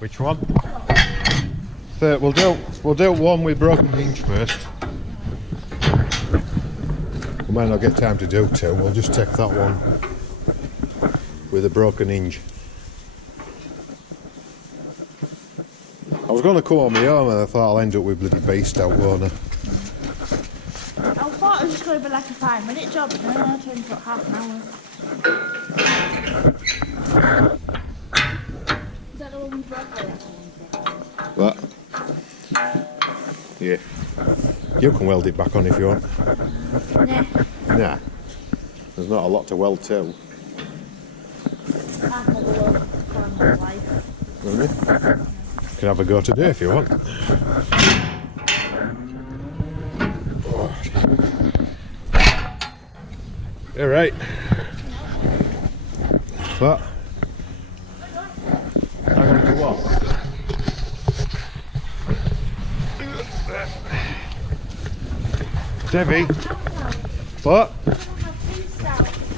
Which one? We'll do one with broken hinge first. We might not get time to do two. We'll just take that one with a broken hinge. I was going to come on my own and I thought I'll end up with bloody beast out, won't I? I thought it was just going to be like a 5-minute job, and then I turned about half an hour. Is that the one with broccoli? What? Yeah. You can weld it back on if you want. Nah. Nah. There's not a lot to weld to. I've never welded before in my life. Really? You can have a go today if you want. Alright. What? I'm going to what? Debbie? What?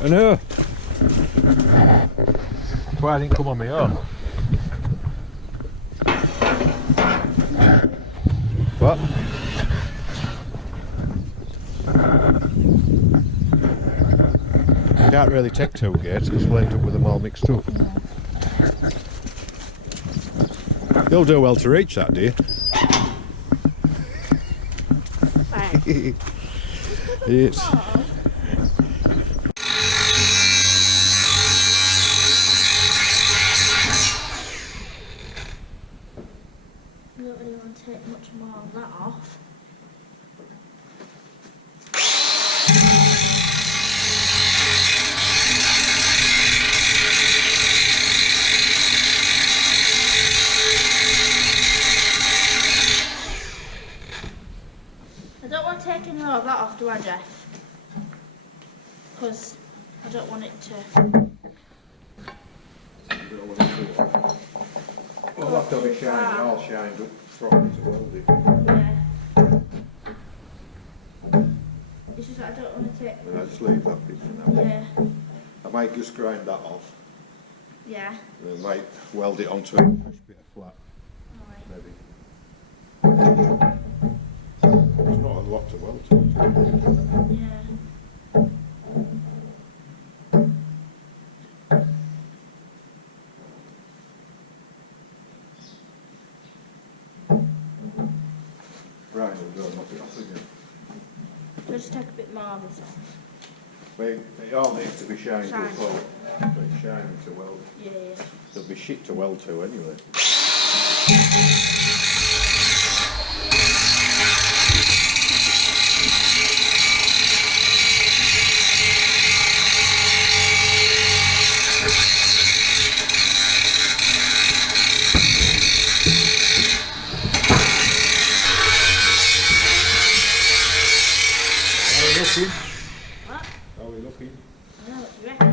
I know. That's why I didn't come on my own. What? You can't really take two gates because we'll end up with them all mixed up. Yeah. You'll do well to reach that, do you? It's... I don't really want to take much more of that off. I don't want to take any more of that off, do I, Jeff? Because I don't want it to... Well, that'll be shining, all shined up from to weld it. Yeah. It's just that I don't want to take... And I just leave that bit for now. Yeah. I might just grind that off. Yeah. And I might weld it onto a fresh bit of flat. Alright. Maybe. There's not a lot to weld to. Yeah. Right, we'll go and knock it off again. So just take a bit more of this off. It all needs to be shined up, Shine. so it's shining to weld. Yeah, yeah. There'll be shit to weld to anyway. How are we looking? What? How are we looking? I know what you reckon.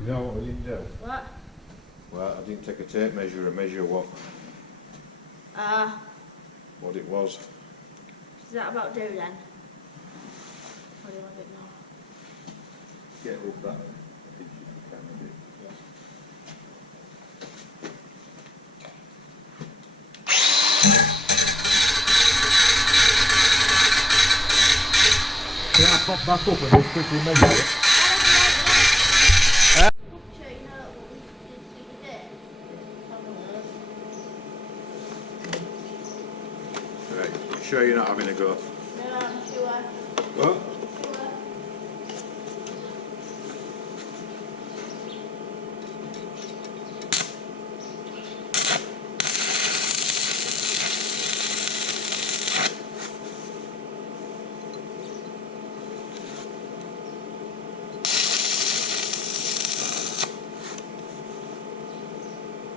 You know what we didn't do? What? Well, I didn't take a tape measure and measure what it was. Is that about do then? Or do you want a bit more? Get up that. I think you can a bit. Yeah. Can I pop back up and just quickly measure it? Sure, you know what we did on the Right, sure you're not having a go? No, I'm sure. What? Sure.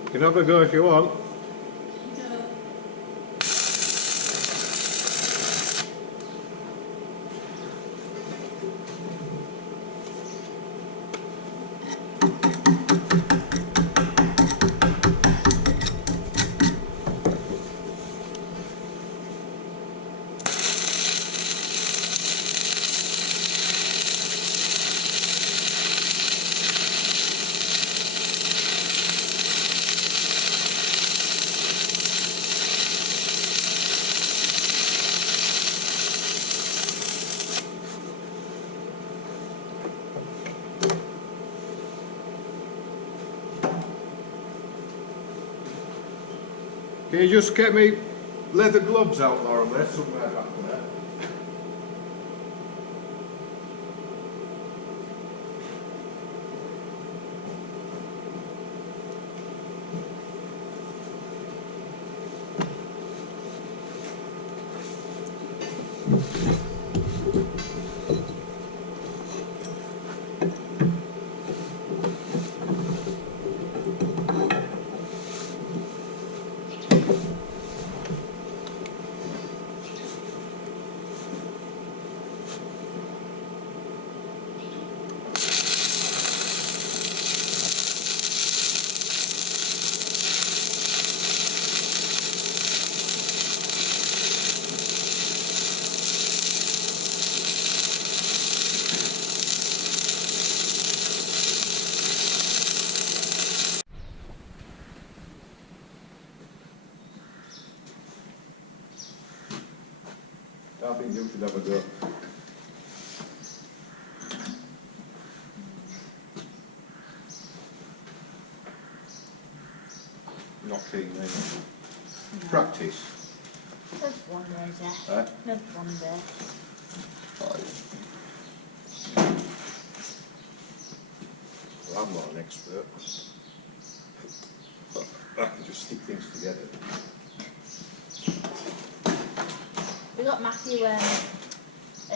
You can have a go if you want. Can you just get me leather gloves out, Lauren? There's somewhere back there. I think you should have a go. Not keen, eh? No. Practice. Just one day, Jeff. Eh? Just one day. Well, I'm not an expert. But I can just stick things together. We got Matthew a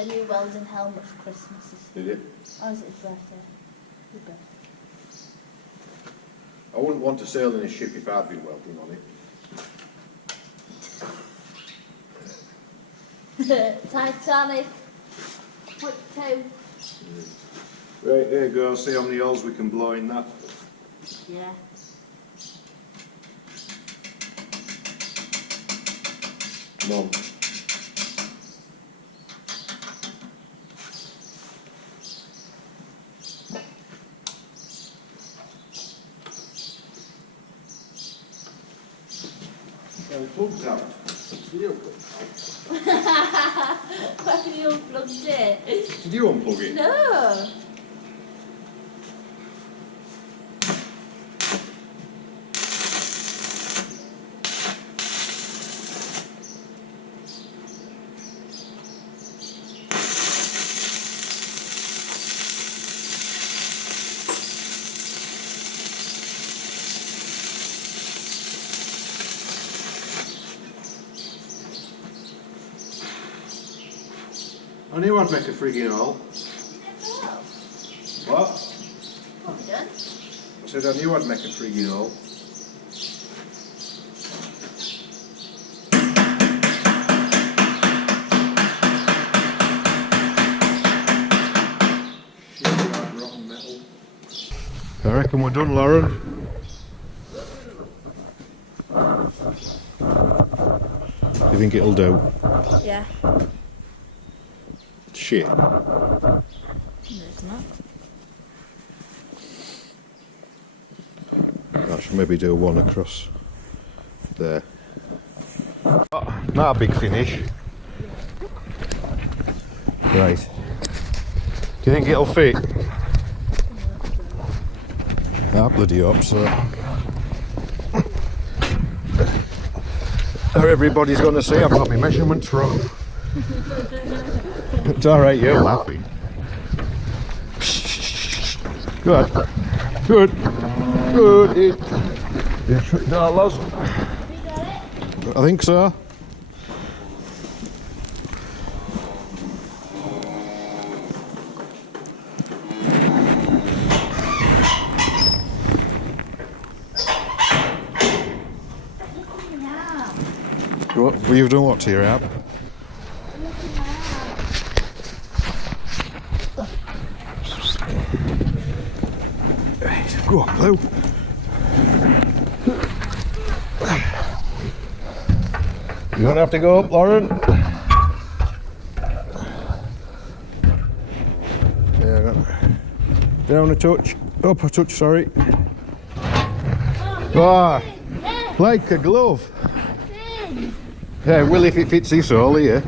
new welding helmet for Christmas. Did you? Oh, was it his birthday? His birthday. I wouldn't want to sail in a ship if I'd been welding on it. Titanic. What two? Right, there you go. See how many holes we can blow in that. Yeah. Come on. The plug's out. Did you Where have you unplugged it? Did you unplug it? No. I knew I'd make a frigging hole. What? What have you done? I said I knew I'd make a frigging hole. Shit, like rotten metal. I reckon we're done, Lauren. You think it'll do? Yeah. Shit. No, it's not. I should maybe do one across there. Not a big finish. Right. Do you think it'll fit? Ah, bloody hope so. Everybody's going to say I've got my measurements wrong. It's alright, you're laughing. Good. Good. Good. $8. I think so. What? Well, you've done what to your app? Go on, Blue. You don't have to go up, Lauren. Yeah, down a touch. Up a touch, sorry. Ah, like a glove. Yeah, well, if it fits this hole here.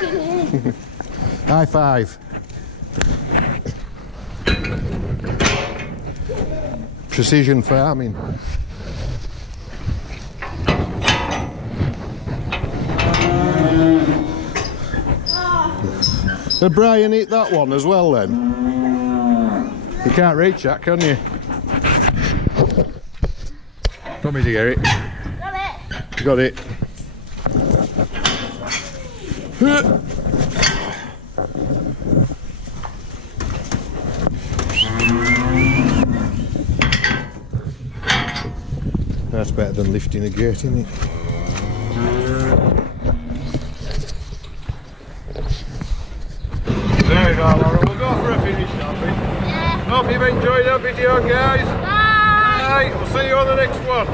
Get in. High five. Precision farming. So Brian, eat that one as well then. You can't reach that, can you? Want me to get it? Got it. You got it. That's better than lifting a gate, isn't it? There you go, Laura. We'll go for a finish, shall we? Yeah. Hope you've enjoyed our video, guys. Bye. Right, we'll see you on the next one.